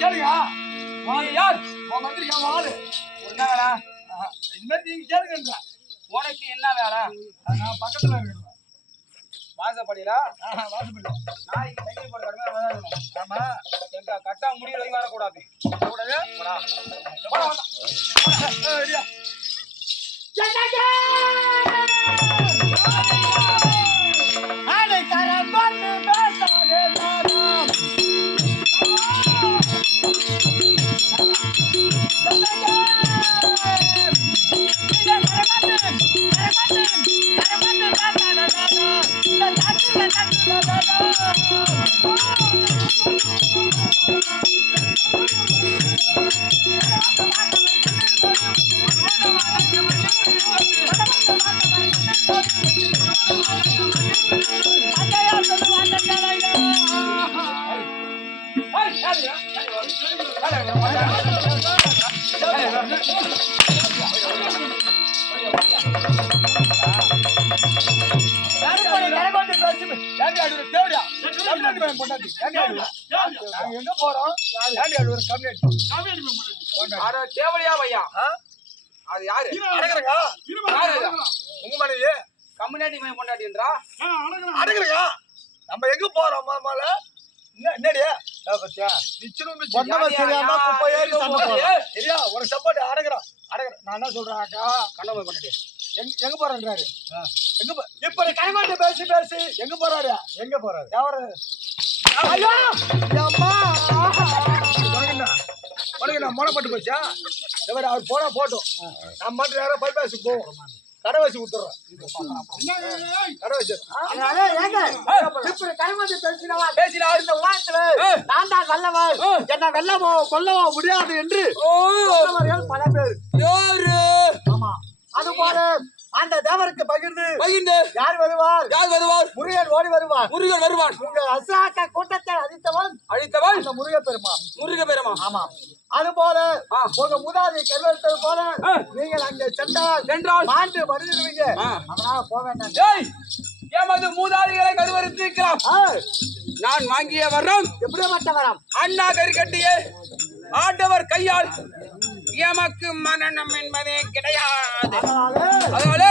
கேளுங்க யார் மந்திரிக்கா வாழு என்ன வேலை இது மாதிரி நீங்க கேளுங்க உனக்கு என்ன வேலை நான் பக்கத்துல இருக்கேன் வாசப்படியில வாசப்படி நாய்க்கு தையல் போட கடுமையா இருக்கணும் ஆமா எங்க கட்டா முடியல வரைக்கும் வரக்கூடாது எங்க போறோம் தேவலையா பையா அது யாரு உங்க மனைவி கம்யூனிட்டி கொண்டாடின்றா அடங்குறா நம்ம எங்க போறோம் மாமால என்னடி ஒரு சப்பாட்டு அடங்குறான் நான் என்ன சொல்றேன் கண்ணாம கொண்டாடி எங்க போறாரு இப்ப கைமாட்டு பேசி பேசி எங்க போறாரு எவரு மொளப்பட்டு போச்சா அவர் போனா போட்டோம் நம்ம மட்டும் நேரம் பைபாஸ் போவோம் கடை வச்சு விட்டுறோம் கடை வச்சு நான் தான் வல்லவன் என்ன வெல்லவோ கொல்லவோ முடியாது என்று பல பேர் ஆமா அது போல அந்த தேவருக்கு பகிர்ந்து யார் வருவார் முருகன் ஓடி வருவான் உங்க அசாக்க கூட்டத்தை அழித்தவன் அந்த முருக பெருமான் ஆமா அது போல உங்க மூதாதி கருவறுத்தது போல நீங்கள் அங்கே சென்றால் மாண்டு மறுதிடுவீங்க அதனால போக வேண்டாம் ஏமாது மூதாதிகளை கருவறுத்து இருக்கிறான் நான் வாங்கிய வரம் எப்படிப்பட்ட வரம் அண்ணா கறி கட்டியே ஆண்டவர் கையால் எமக்கு மரணம் என்பதே கிடையாது அதனால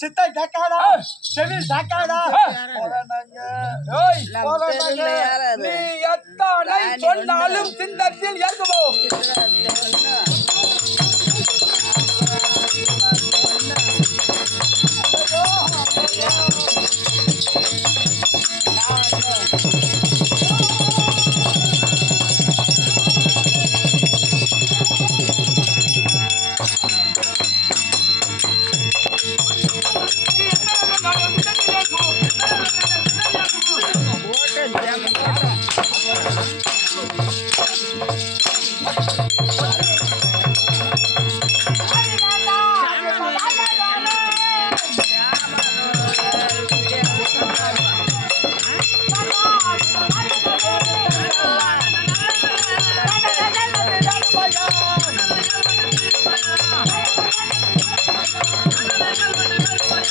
சித்தை கேட்காதா செவி சாக்காதா நீ எத்தனை சொன்னாலும் சிந்தத்தில் ஏற்குமோ